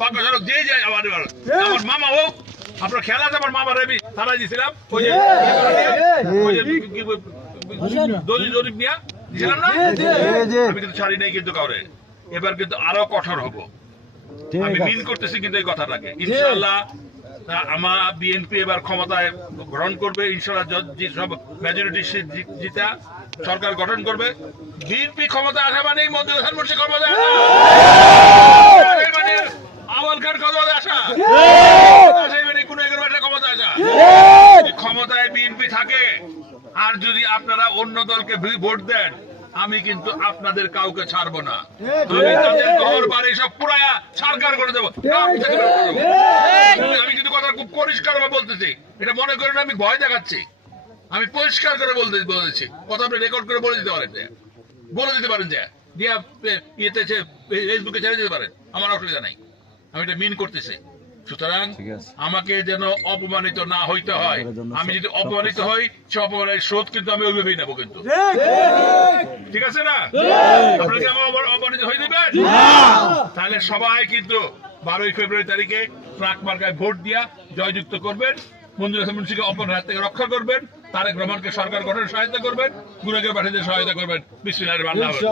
বাঁকা সড়ক যে যায় আমার মামা হোক, আপনার খেয়াল আছে আমার মামার আমি থানায় দিয়েছিলাম, জরিপ নিয়ে দিয়েছিলাম না, আমি কিন্তু ছাড়ি নাই কিন্তু কাউরে। এবার কিন্তু আরো কঠোর হবো, আমি মিন করতেছি কিন্তু এই কথাটাকে। ইনশাআল্লাহ আমার বিএনপি এবার ক্ষমতায় গ্রহণ করবে, ইনশাআল্লাহ সব মেজরিটি জিতা সরকার গঠন করবে। বিএনপি ক্ষমতা আসা মানেই মন্দির হাসান মুন্সি ক্ষমতা আসা, মানে আওয়াল খান ক্ষমতা আসা, কোন ক্ষমতা আসা। ক্ষমতায় বিএনপি থাকে আর যদি আপনারা অন্য দলকে ভোট দেন, আমি কিন্তু আপনাদের কাউকে ছাড়বো না, আমি তাদের ঘর বাড়ি সব পুরায়া সরকার করে দেবো। আমি কিন্তু কথা খুব পরিষ্কার ভাবে বলতেছি, এটা মনে করেন আমি ভয় দেখাচ্ছি, আমি পরিষ্কার করে বলেছি, কথা আপনি রেকর্ড করে বলে দিতে পারেন, যে ইয়েতে ফেসবুকে ছেড়ে দিতে পারেন, আমার অসুবিধা নাই, আমি এটা মিন করতেছি। সুতরাং আমাকে যেন অপমানিত না হইতে হয়, আমি যদি অপমানিত হই সে অপমানের শোধ কিন্তু আমি ওইভাবেই নেবো, কিন্তু ঠিক আছে না? আপনারা কি আমার অপমানিত হয়ে দিবেন? তাহলে সবাই কিন্তু 12ই ফেব্রুয়ারি তারিখে ট্রাক মার্কায় ভোট দিয়া জয়যুক্ত করবেন, মঞ্জুর হাসান মুন্সিকে অপমানের হাত থেকে রক্ষা করবেন, তারেক রহমানকে সরকার গঠনে সহায়তা করবেন, গুণাগার পাঠীদের সহায়তা করবেন। বিসমিল্লাহির রহমানির রহিম।